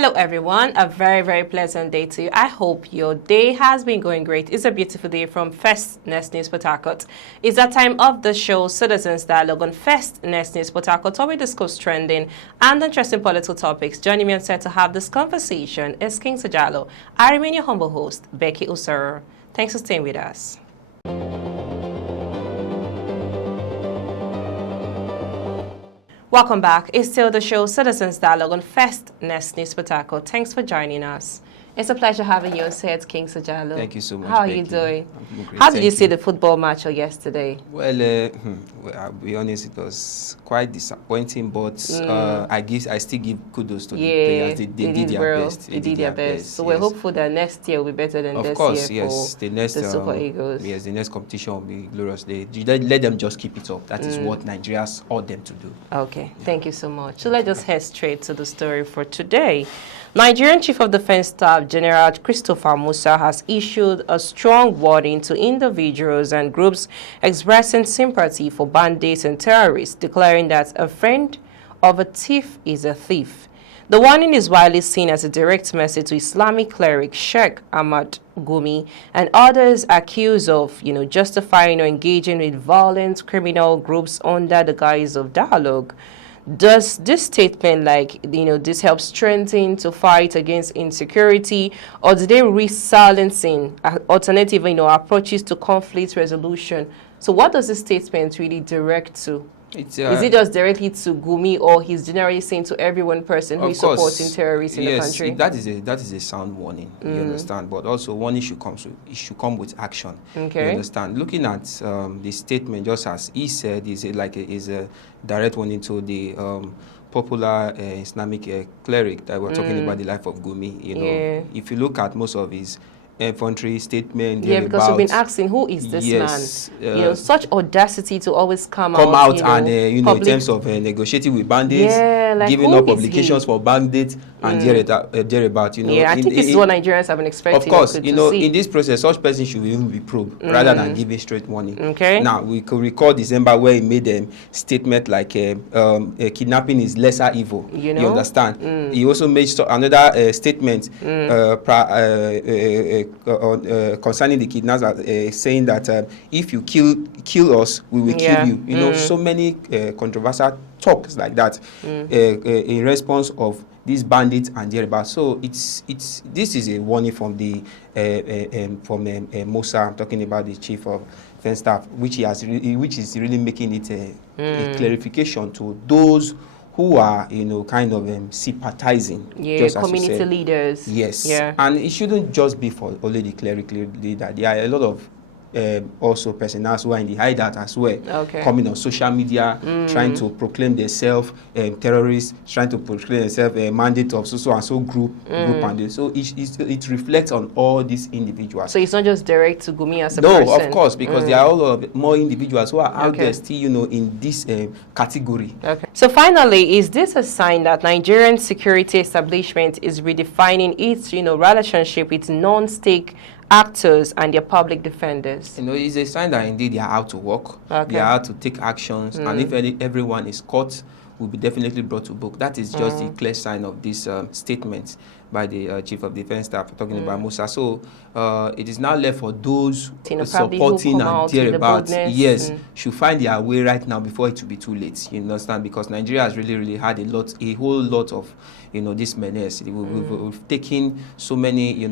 Hello everyone, a very pleasant day to you. I hope your day has been going great. It's a beautiful day from First Nest News Port Harcourt. It's that time of the show, Citizens Dialogue on First Nest News Port Harcourt, where we discuss trending and interesting political topics. Joining me on set to have this conversation is King Sajalo. I remain your humble host, Becky Usoro. Thanks for staying with us. Welcome back. It's still the show Citizens Dialogue on First Nest News Port Harcourt. Thanks for joining us. It's a pleasure having you on set, King Sajalo. Thank you so much. How are Becky. you doing? I'm doing great. How did you see the football match of yesterday? Well, I'll be honest, it was quite disappointing, but I still give kudos to the players. They did their best. They did their best. So we're hopeful that next year will be better than this year. Of course, yes. The Super Eagles. Yes, the next competition will be glorious. Let them just keep it up. That is what Nigerians ought them to do. Okay, thank you so much. So let's just head straight to the story for today. Nigerian Chief of Defense Staff General Christopher Musa has issued a strong warning to individuals and groups expressing sympathy for bandits and terrorists, declaring that a friend of a thief is a thief. The warning is widely seen as a direct message to Islamic cleric Sheikh Ahmad Gumi and others accused of, justifying or engaging with violent criminal groups under the guise of dialogue. Does this statement, this help strengthen to fight against insecurity, or do they risk silencing alternative, approaches to conflict resolution? So what does this statement really direct to? Is it just directly to Gumi, or he's generally saying to every one person who is supporting terrorists in the country? Yes, that is a sound warning, you understand. But also warning should come with action. Okay. You understand. Looking at the statement, just as he said, is a direct warning to the popular Islamic cleric that we're talking about, the life of Gumi. If you look at most of his infantry statement. Because we've been asking, who is this man? Such audacity to always come out and in terms of negotiating with bandits, giving up obligations for bandits and thereabout. I think this is what Nigerians have been expecting. Of course, in this process, such person should even be probed rather than giving straight warning. Okay. Now we could recall December where he made a statement like kidnapping is lesser evil. You understand? He also made another statement concerning the kidnappers, saying that if you kill us, we will kill you. So many controversial talks like that in response of these bandits and thereabouts. So this is a warning from Musa. I'm talking about the Chief of Defense Staff, which is really making it a clarification to those who are, kind of sympathizing. Community leaders. Yes. Yeah. And it shouldn't just be for only the clerical leader. There are a lot of also personnel who are in the hideout as well, coming on social media, trying to proclaim themselves terrorists, trying to proclaim themselves a mandate of so and so group, and so it reflects on all these individuals. So it's not just direct to Gumi as a person. No, of course, because there are a lot of more individuals who are out there still, in this category. Okay. So finally, is this a sign that Nigerian security establishment is redefining its, relationship with non-state actors and their public defenders? It's a sign that indeed they are out to work. They are out to take actions, and if everyone is caught, will be definitely brought to book. That is just the clear sign of this statement by the Chief of Defense Staff talking about Musa. So it is now left for those supporting and thereabouts, should find their way right now before it will be too late. You understand? Because Nigeria has really had a whole lot of this menace. We've taken so many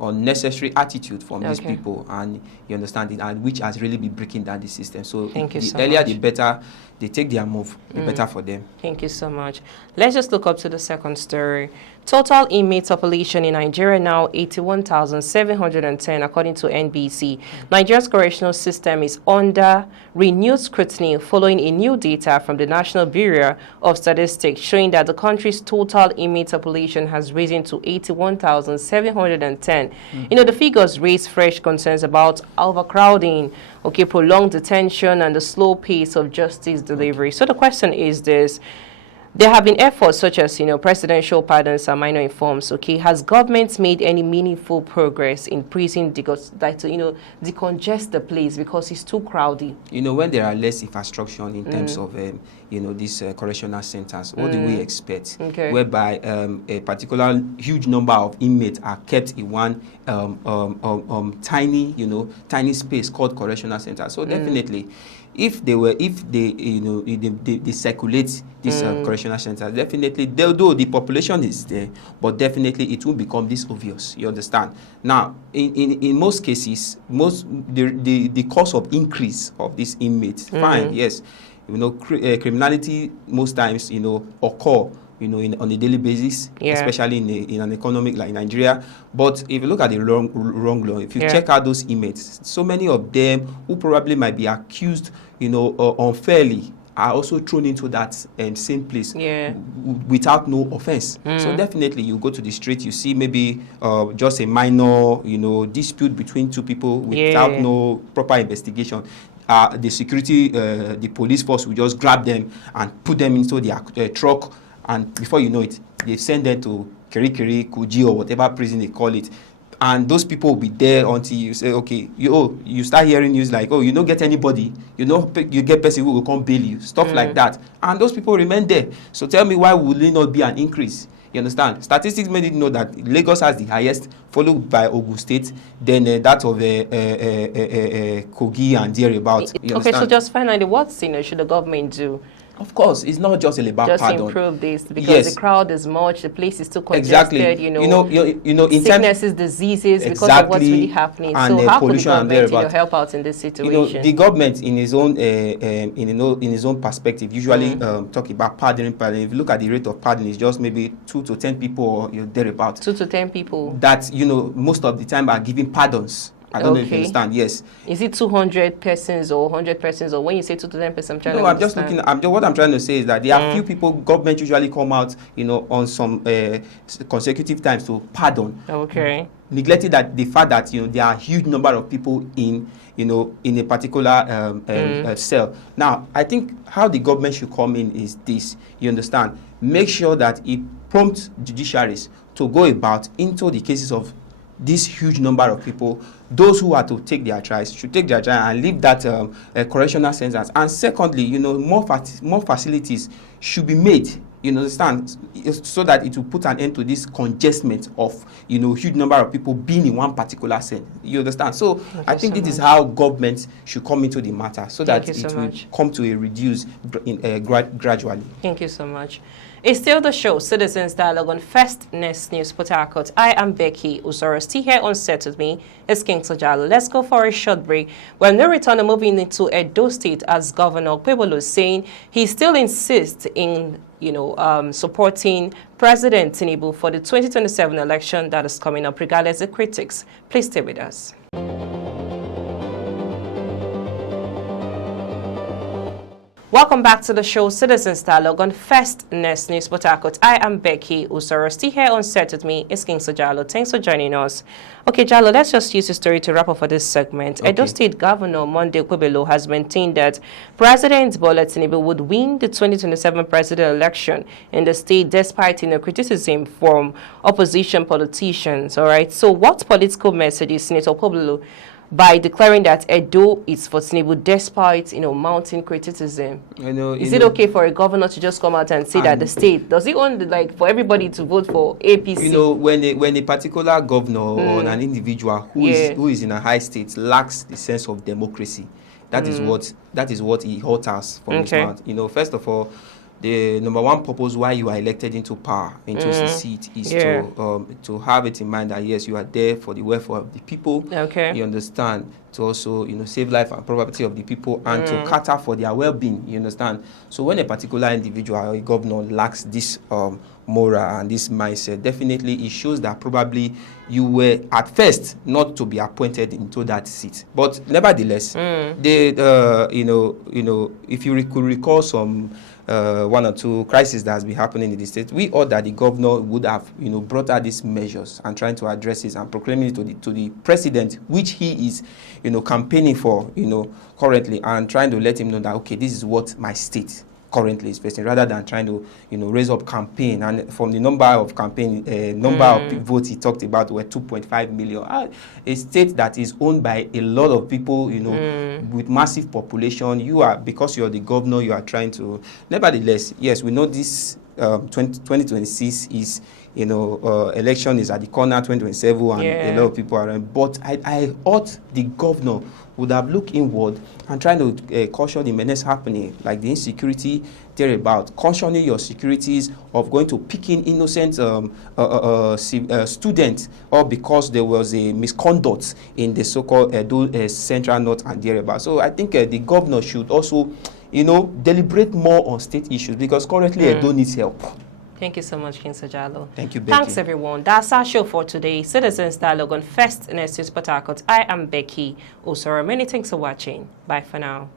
unnecessary attitude from these people, and you understand it, and which has really been breaking down the system. So the earlier the better they take their move, the better for them. Thank you so much. Let's just look up to the second story. Total inmate population in Nigeria now 81,710 according to NBS. Nigeria's correctional system is under renewed scrutiny following a new data from the National Bureau of Statistics showing that the country's total inmate population has risen to 81,710. The figures raise fresh concerns about overcrowding, prolonged detention and the slow pace of justice delivery. So the question is this: There have been efforts such as, presidential pardons and minor informs. Okay, has government made any meaningful progress in prison decongest the place because it's too crowded? When there are less infrastructure in terms of, these correctional centers, what do we expect? Okay. Whereby a particular huge number of inmates are kept in one tiny space called correctional center. So definitely, if they circulate this correctional center, definitely, though the population is there, but definitely it will become this obvious. You understand? Now, in most cases, the cause of increase of these inmates, fine, yes, criminality most times, occur, on a daily basis, especially in an economic like Nigeria. But if you look at the wrong law, if you check out those inmates, so many of them who probably might be accused, unfairly, are also thrown into that same place without no offense. So definitely, you go to the street, you see maybe just a minor, dispute between two people without no proper investigation. The security, the police force will just grab them and put them into their truck, and before you know it, they send them to Kirikiri, Kuji, or whatever prison they call it. And those people will be there until you say, okay, you start hearing news like, you don't get anybody, you get person who will come bail you, stuff like that. And those people remain there. So tell me, why would it not be an increase? You understand? Statistics made it know that Lagos has the highest, followed by Ogun State, then that of Kogi and thereabouts. Okay, so just finally, what should the government do? Of course, it's not just about just pardon. Improve this because the crowd is much, the place is too congested. Exactly. Sicknesses, diseases, because of what's really happening. And so how could the pollution government help out in this situation? The government, in his own in his own perspective, usually talk about pardoning. If you look at the rate of pardon, it's just maybe 2 to 10 people or thereabouts. 2 to 10 people. That most of the time are giving pardons. I don't know if you understand. Yes. Is it 200 persons or 100 persons, or when you say 2 to 10 persons, I'm trying to understand. What I'm trying to say is that there are few people. Government usually come out, on some consecutive times to pardon. Okay. Neglecting that the fact that there are a huge number of people in a particular cell. Now, I think how the government should come in is this. You understand? Make sure that it prompts judiciaries to go about into the cases of this huge number of people. Those who are to take their trials should take their trial and leave that correctional centers. And secondly, more facilities should be made. You understand, so that it will put an end to this congestion of huge number of people being in one particular cell. You understand? So I think this is how government should come into the matter, so that it will come to a reduce gradually. Thank you so much. It's still the show, Citizens Dialogue on First News Port Harcourt. I am Becky Usoro. Still here on set with me is King Sojalo. Let's go for a short break. When we return, moving into Edo State, as Governor Kwebolo is saying he still insists in supporting President Tinubu for the 2027 election that is coming up, regardless of critics. Please stay with us. Welcome back to the show, Citizens Dialogue on First News Port Harcourt. I am Becky Usoro. Still here on set with me is King Sojalo. Thanks for joining us. Okay, Jalo, let's just use the story to wrap up for this segment. Okay. Edo State Governor Monday Kwebelo has maintained that President Bola Tinubu would win the 2027 presidential election in the state despite criticism from opposition politicians. All right. So what political message is Senator Kwebelo by declaring that Edo is for Tinubu despite mounting criticism? Is it okay for a governor to just come out and say that the state does it own for everybody to vote for APC? When a particular governor or an individual who is in a high state lacks the sense of democracy, that is what he utters from his mouth. First of all, the number one purpose why you are elected into power, into the seat, is to have it in mind that yes, you are there for the welfare of the people. Okay. You understand, to also save life and property of the people, and to cater for their well-being. You understand. So when a particular individual or a governor lacks this moral and this mindset, definitely it shows that probably you were at first not to be appointed into that seat. But nevertheless, they if you could recall some one or two crises that has been happening in the state, we ought that the governor would have brought out these measures and trying to address it and proclaiming it to the president, which he is campaigning for currently, and trying to let him know that okay, this is what my state currently is facing, rather than trying to, raise up campaign. And from the number of votes he talked about were 2.5 million. A state that is owned by a lot of people, with massive population, because you're the governor, you are trying to. Nevertheless, yes, we know this 2026 is, election is at the corner, 2027, and a lot of people are around. But I ought the governor would have looked inward and trying to caution the menace happening, like the insecurity thereabout, cautioning your securities of going to pick in innocent students, or because there was a misconduct in the so-called Central North and thereabout. So I think the governor should also, deliberate more on state issues, because currently Edo needs help. Thank you so much, King Sajalo. Thank you, Becky. Thanks, everyone. That's our show for today. Citizens Dialogue on First in Port Harcourt. I am Becky Osoro. Many thanks for watching. Bye for now.